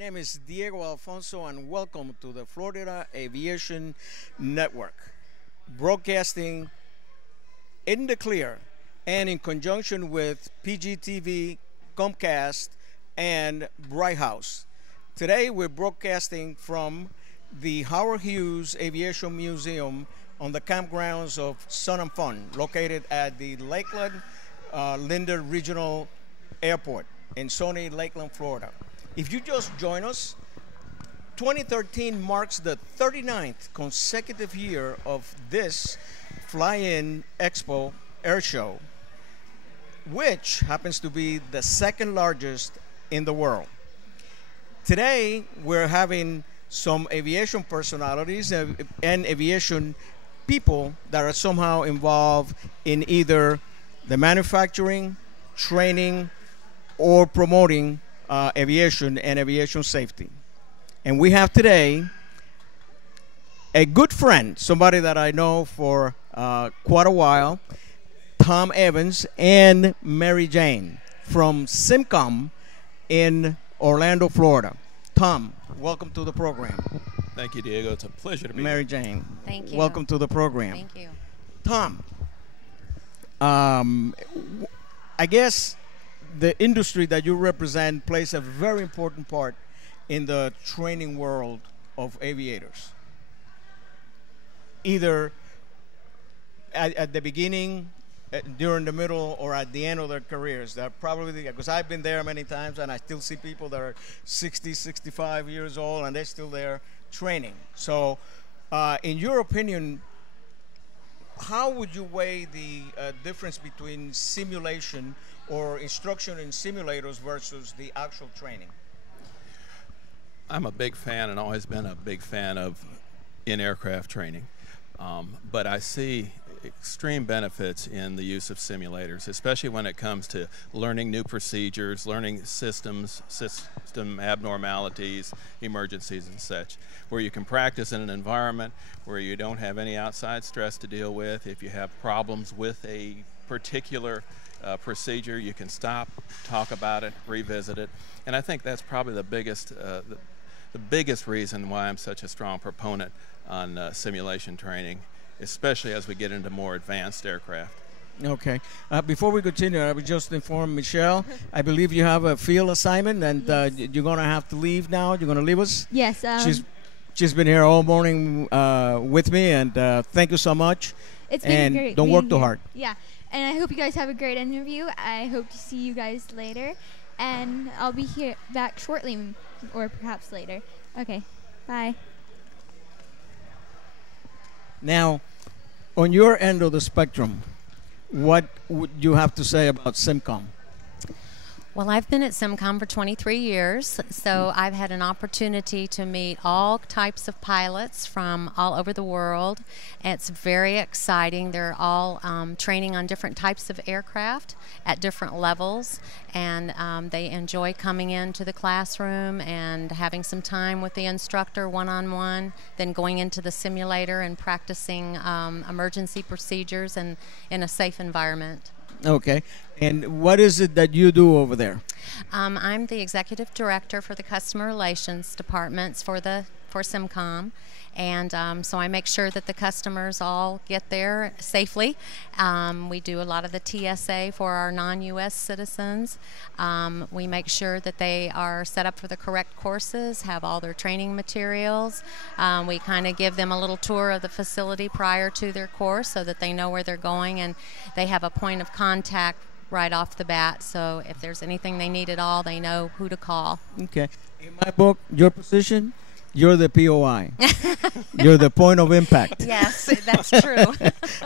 name is Diego Alfonso, and welcome to the Florida Aviation Network, broadcasting in the clear and in conjunction with PGTV, Comcast, and Bright House. Today we're broadcasting from the Howard Hughes Aviation Museum on the campgrounds of Sun and Fun, located at the Lakeland Linder Regional Airport in sunny Lakeland, Florida. If you just join us, 2013 marks the 39th consecutive year of this Fly-In Expo Air Show, which happens to be the second largest in the world. Today, we're having some aviation personalities and aviation people that are somehow involved in either the manufacturing, training, or promoting aviation and aviation safety. And we have today a good friend, somebody that I know for quite a while, Tom Evans and Mary Jane from Simcom in Orlando, Florida. Tom, welcome to the program. Thank you, Diego. It's a pleasure to be Mary here. Jane, Thank you. welcome to the program. Thank you. Tom, I guess the industry that you represent plays a very important part in the training world of aviators. Either at the beginning, during the middle, or at the end of their careers. That probably, because I've been there many times and I still see people that are 60, 65 years old and they're still there training. So in your opinion, how would you weigh the difference between simulation or instruction in simulators versus the actual training? I'm a big fan and always been a big fan of in-aircraft training. But I see extreme benefits in the use of simulators, especially when it comes to learning new procedures, learning system abnormalities, emergencies and such, where you can practice in an environment where you don't have any outside stress to deal with. If you have problems with a particular procedure, you can stop, talk about it, revisit it. And I think that's probably the biggest reason why I'm such a strong proponent on simulation training, especially as we get into more advanced aircraft. Okay. Before we continue, I would just inform Michelle, I believe you have a field assignment, and Yes. you're going to have to leave now. You're going to leave us? Yes. She's been here all morning with me, and thank you so much. It's been And great. don't being work too here. hard. Yeah. And I hope you guys have a great interview. I hope to see you guys later. And I'll be here back shortly, or perhaps later. Okay. Bye. Now, on your end of the spectrum, what would you have to say about Simcom? Well, I've been at Simcom for 23 years, so I've had an opportunity to meet all types of pilots from all over the world. It's very exciting. They're all training on different types of aircraft at different levels, and they enjoy coming into the classroom and having some time with the instructor one-on-one, then going into the simulator and practicing emergency procedures and in a safe environment. Okay. And what is it that you do over there? I'm the executive director for the customer relations departments for Simcom, and so I make sure that the customers all get there safely. We do a lot of the TSA for our non-U.S. citizens. We make sure that they are set up for the correct courses, have all their training materials. We kind of give them a little tour of the facility prior to their course so that they know where they're going, and they have a point of contact right off the bat, so if there's anything they need at all, they know who to call. Okay. In my book, your position, you're the POI. You're the point of impact. Yes, that's true.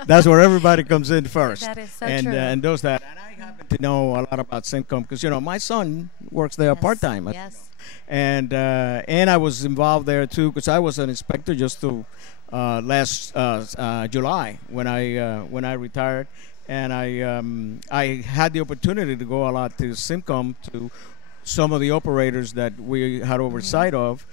That's where everybody comes in first. That is so and, true. And does that. And I happen to know a lot about Simcom because, my son works there part-time. Yes. And I was involved there, too, because I was an inspector just to last July when I retired. And I had the opportunity to go a lot to Simcom, to some of the operators that we had oversight of,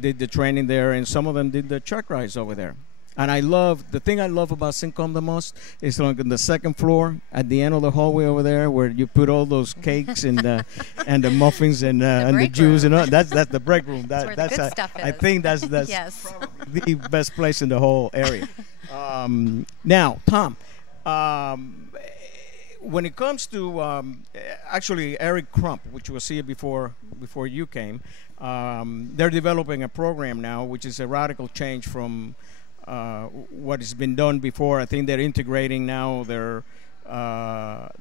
did the training there, and some of them did the truck rides over there. And the thing I love about Simcom the most is like on the second floor at the end of the hallway over there where you put all those cakes and the muffins and the juice and all. That's the break room. That's where the good stuff is. I think that's Yes. probably the best place in the whole area. Now, Tom, when it comes to actually Eric Crump, which was here before you came, they're developing a program now, which is a radical change from what has been done before. I think they're integrating now their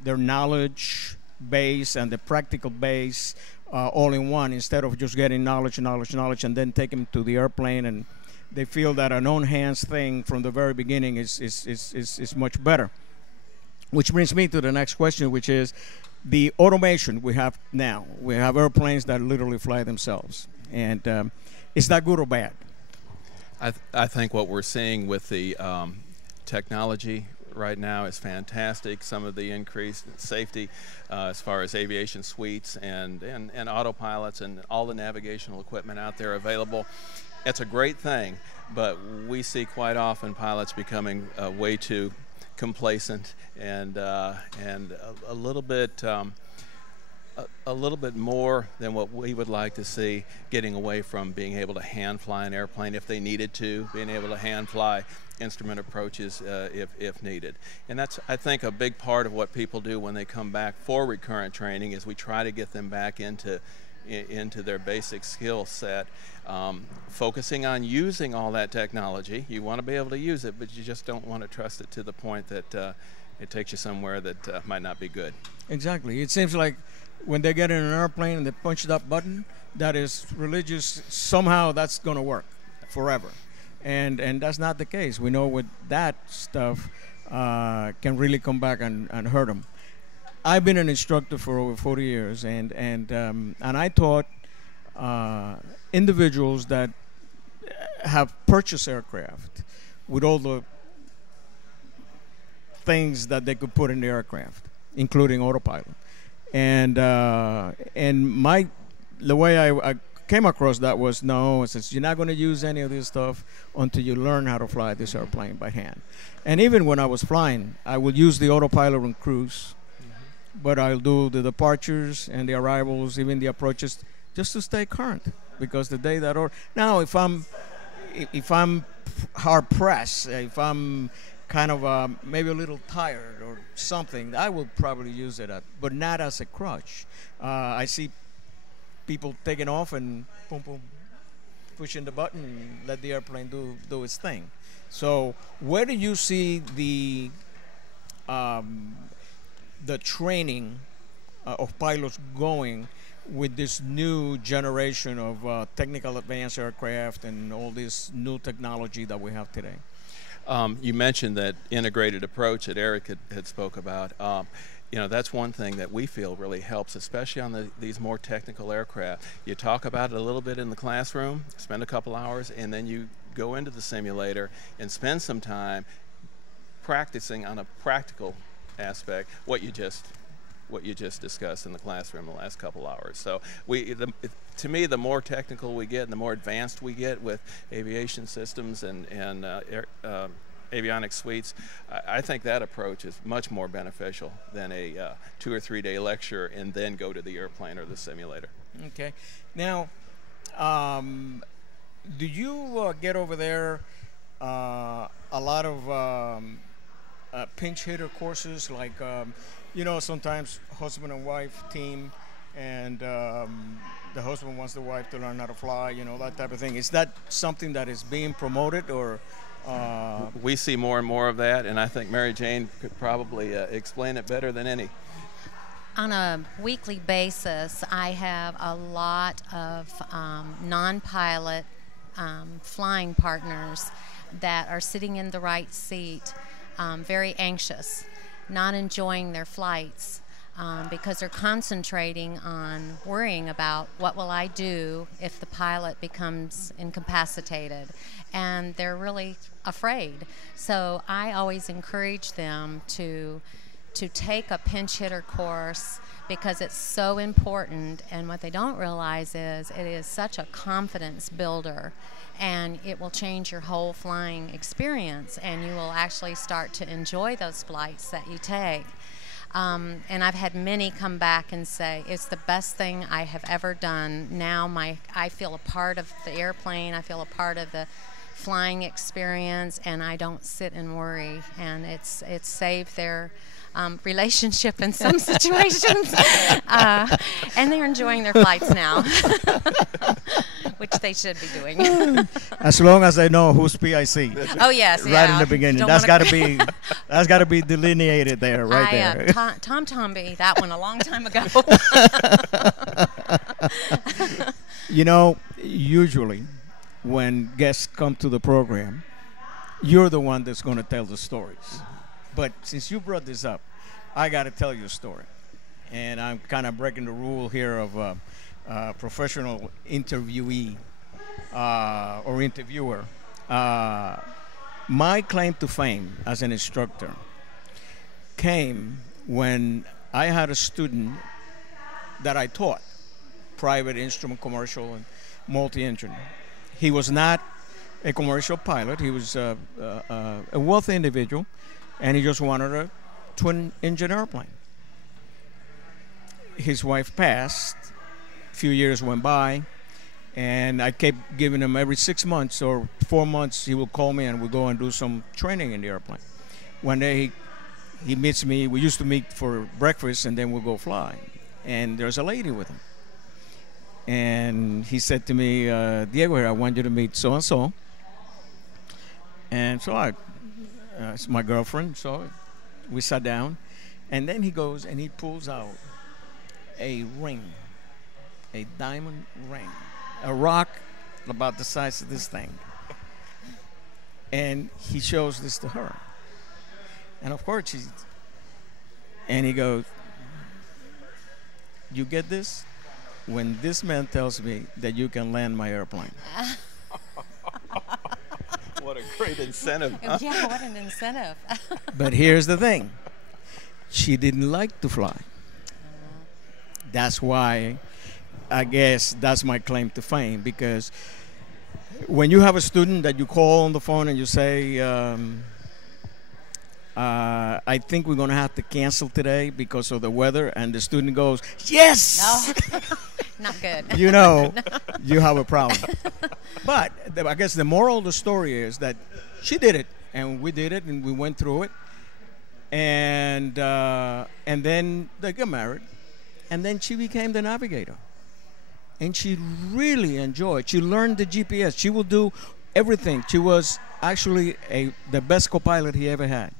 knowledge base and the practical base all in one, instead of just getting knowledge, and then take them to the airplane. And they feel that an on-hands thing from the very beginning is much better. Which brings me to the next question, which is the automation we have now. We have airplanes that literally fly themselves. And is that good or bad? I think what we're seeing with the technology right now is fantastic. Some of the increased safety as far as aviation suites and autopilots and all the navigational equipment out there available. It's a great thing, but we see quite often pilots becoming way too complacent and a little bit more than what we would like to see, getting away from being able to hand fly an airplane if they needed to, being able to hand fly instrument approaches if needed. And that's, I think, a big part of what people do when they come back for recurrent training, is we try to get them back into their basic skill set, focusing on using all that technology. You want to be able to use it, but you just don't want to trust it to the point that it takes you somewhere that might not be good. Exactly. It seems like when they get in an airplane and they punch that button, that is religious, somehow that's going to work forever. And that's not the case. We know with that stuff can really come back and hurt them. I've been an instructor for over 40 years, and I taught individuals that have purchased aircraft with all the things that they could put in the aircraft, including autopilot. And the way I came across that was, no, it says you're not going to use any of this stuff until you learn how to fly this airplane by hand. And even when I was flying, I would use the autopilot on cruise, but I'll do the departures and the arrivals, even the approaches, just to stay current. Because the day that now, if I'm hard pressed, if I'm kind of maybe a little tired or something, I will probably use it, but not as a crutch. I see people taking off and boom, boom, pushing the button and let the airplane do its thing. So where do you see the training of pilots going with this new generation of technical advanced aircraft and all this new technology that we have today? You mentioned that integrated approach that Eric had spoke about. That's one thing that we feel really helps, especially on these more technical aircraft. You talk about it a little bit in the classroom, spend a couple hours, and then you go into the simulator and spend some time practicing on a practical aspect what you just discussed in the classroom the last couple hours. So to me, the more technical we get and the more advanced we get with aviation systems and avionics suites, I think that approach is much more beneficial than a 2 or 3 day lecture and then go to the airplane or the simulator. Okay. Now, do you get over there a lot of pinch hitter courses, like sometimes husband and wife team, and the husband wants the wife to learn how to fly, that type of thing? Is that something that is being promoted, or? We see more and more of that, and I think Mary Jane could probably explain it better than any. On a weekly basis, I have a lot of non-pilot flying partners that are sitting in the right seat, very anxious, not enjoying their flights, because they're concentrating on worrying about what will I do if the pilot becomes incapacitated, and they're really afraid. So I always encourage them to take a pinch hitter course, because it's so important. And what they don't realize is it is such a confidence builder, and it will change your whole flying experience, and you will actually start to enjoy those flights that you take. And I've had many come back and say, it's the best thing I have ever done. Now I feel a part of the airplane, I feel a part of the flying experience, and I don't sit and worry. And it's saved their relationship in some situations. And they're enjoying their flights now, which they should be doing. As long as I know who's PIC. Oh yes, right yeah. in the beginning. That's got to be delineated there, right there. Tom Tomby, that one a long time ago. You know, usually when guests come to the program, you're the one that's going to tell the stories. But since you brought this up, I got to tell you a story. And I'm kind of breaking the rule here of professional interviewee or interviewer. My claim to fame as an instructor came when I had a student that I taught, private, instrument, commercial, and multi-engine. He was not a commercial pilot. He was a wealthy individual, and he just wanted a twin-engine airplane. His wife passed. A few years went by, and I kept giving him every 6 months or 4 months, he would call me and we'd go and do some training in the airplane. One day he meets me. We used to meet for breakfast, and then we'll go fly. And there's a lady with him. And he said to me, Diego, I want you to meet so-and-so. And so it's my girlfriend, so we sat down. And then he goes and he pulls out a ring, a diamond ring, a rock about the size of this thing. And he shows this to her. And of course, and he goes, you get this? When this man tells me that you can land my airplane. What a great incentive. Huh? Yeah, what an incentive. But here's the thing. She didn't like to fly. That's why I guess that's my claim to fame, because when you have a student that you call on the phone and you say, I think we're going to have to cancel today because of the weather, and the student goes, yes! No. Not good. You know, you have a problem. But I guess the moral of the story is that she did it, and we did it, and we went through it. And then they got married, and then she became the navigator. And she really enjoyed. She learned the GPS. She would do everything. She was actually the best co-pilot he ever had.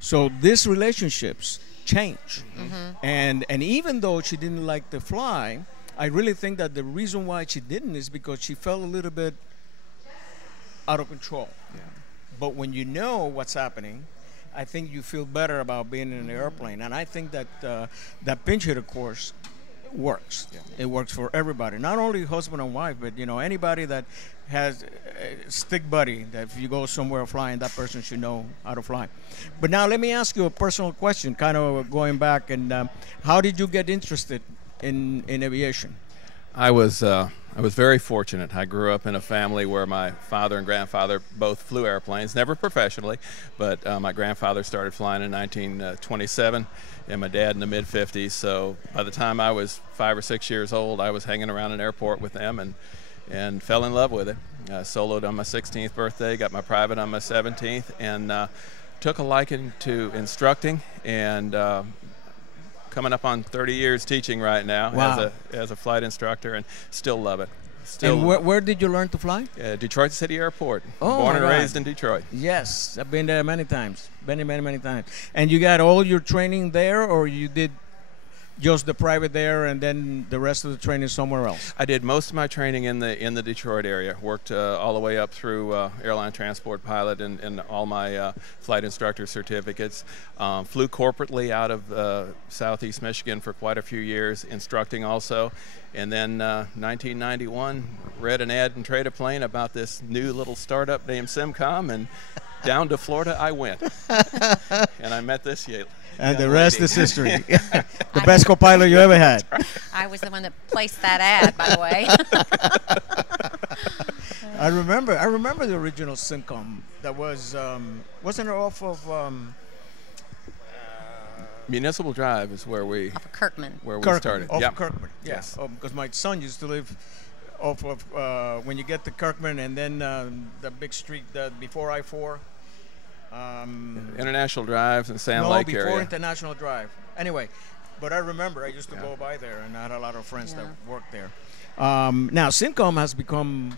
So these relationships change. Mm-hmm. And even though she didn't like to fly, I really think that the reason why she didn't is because she felt a little bit out of control. Yeah. But when you know what's happening, I think you feel better about being in an airplane. And I think that that pinch hitter course works. Yeah. It works for everybody, not only husband and wife, but anybody that has a stick buddy, that if you go somewhere flying, that person should know how to fly. But now let me ask you a personal question, kind of going back, and how did you get interested in aviation? I was very fortunate. I grew up in a family where my father and grandfather both flew airplanes, never professionally, but my grandfather started flying in 1927, and my dad in the mid-50s. So by the time I was 5 or 6 years old, I was hanging around an airport with them and fell in love with it. Soloed on my 16th birthday, got my private on my 17th, and took a liking to instructing, and coming up on 30 years teaching right now. Wow. as a flight instructor, and still love it. And where did you learn to fly? Detroit City Airport. Oh, born and raised in Detroit. Yes, I've been there many times. Many times. And you got all your training there, or you did just the private there and then the rest of the training somewhere else? I did most of my training in the Detroit area. Worked all the way up through airline transport pilot and all my flight instructor certificates. Flew corporately out of southeast Michigan for quite a few years, instructing also. And then 1991, read an ad in Trade a Plane about this new little startup named Simcom, and Down to Florida I went. And I met this And the young rest lady. is history. The best co-pilot you ever had. I was the one that placed that ad, by the way. I remember the original Simcom. That was wasn't it off of Municipal Drive is where we Off of Kirkman. started. Off Yep. of Kirkman. Yeah. Yes. Because my son used to live off of when you get to Kirkman and then the big street before I-4. International Drive and Sand No, Lake before area. International Drive. Anyway, but I remember I used to go by there, and I had a lot of friends that worked there. Now, Simcom has become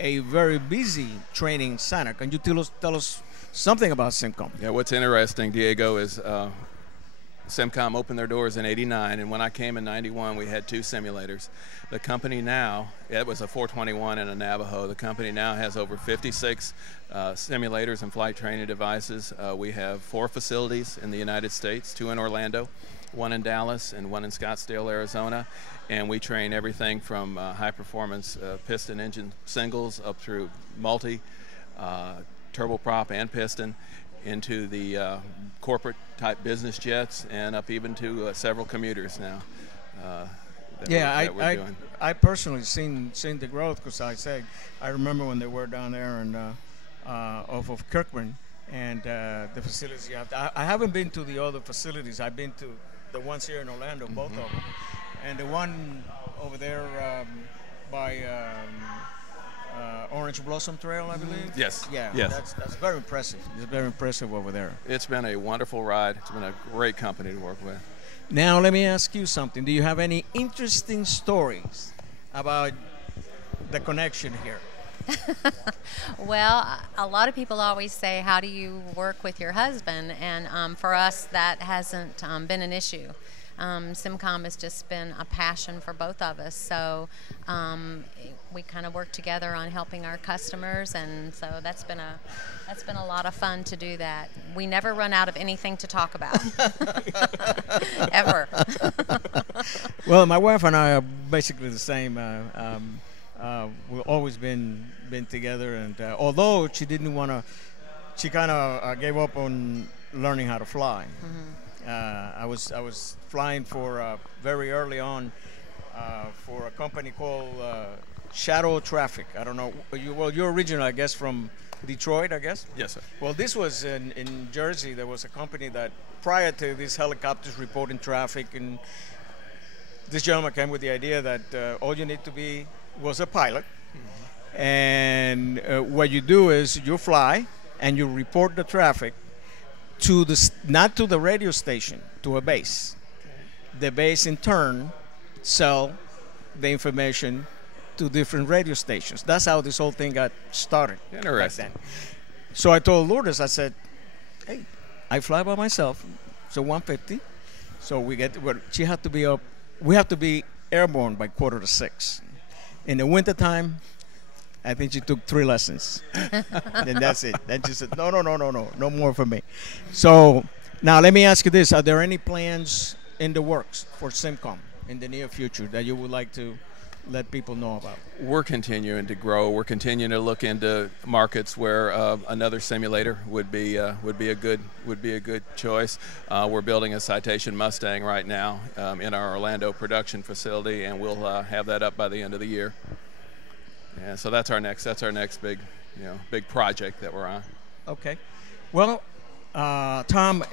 a very busy training center. Can you tell us something about Simcom? Yeah, what's interesting, Diego, is Simcom opened their doors in '89, and when I came in '91, we had 2 simulators. The company now, it was a 421 and a Navajo. The company now has over 56 simulators and flight training devices. We have 4 facilities in the United States, 2 in Orlando, 1 in Dallas, and 1 in Scottsdale, Arizona. And we train everything from high-performance piston engine singles up through multi, turboprop and piston, into the corporate type business jets, and up even to several commuters now. That we're doing. I personally seen the growth, because I remember when they were down there and off of Kirkman, and the facilities you have. I haven't been to the other facilities. I've been to the ones here in Orlando, both of them, and the one over there by Orange Blossom Trail, I believe. Yes. Yeah. Yes. That's very impressive. It's very impressive over there. It's been a wonderful ride. It's been a great company to work with. Now, let me ask you something. Do you have any interesting stories about the connection here? Well, a lot of people always say, how do you work with your husband? And for us, that hasn't been an issue. Simcom has just been a passion for both of us. So we kind of work together on helping our customers, and so that's been a lot of fun to do that. We never run out of anything to talk about, ever. Well, my wife and I are basically the same. We've always been together, and although she didn't want to, she kind of gave up on learning how to fly. I was flying for very early on for a company called Shadow Traffic. I don't know. You're original, I guess, from Detroit, I guess? Yes, sir. Well, this was in Jersey. There was a company that, prior to these helicopters reporting traffic, and this gentleman came with the idea that all you need to be was a pilot. And what you do is you fly and you report the traffic to not to the radio station, to a base. The base in turn sell the information to different radio stations. That's how this whole thing got started. Interesting. Back then. So I told Lourdes, I said, hey, I fly by myself, so 150. So she had to be up. We have to be airborne by 5:45. In the wintertime, I think she took 3 lessons. And that's it. Then she said, no more for me. So now let me ask you this. Are there any plans in the works for Simcom in the near future that you would like to let people know about? We're continuing to grow. We're continuing to look into markets where another simulator would be a good choice. We're building a Citation Mustang right now in our Orlando production facility, and we'll have that up by the end of the year. Yeah, so that's our next big project that we're on. Okay. Well, Tom,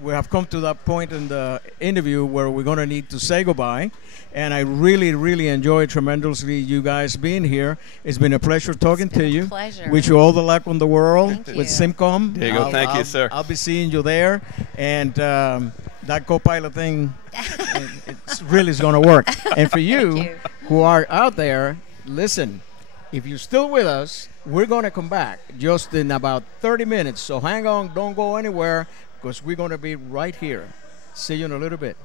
we have come to that point in the interview where we're going to need to say goodbye. And I really, really enjoyed tremendously you guys being here. It's been a pleasure talking to you. Pleasure. Wish you all the luck on the world Thank with you. Simcom. Diego, thank you, sir. I'll be seeing you there. And that co-pilot thing, it really is going to work. And for you. who are out there, listen, if you're still with us, we're going to come back just in about 30 minutes. So hang on, don't go anywhere, because we're going to be right here. See you in a little bit.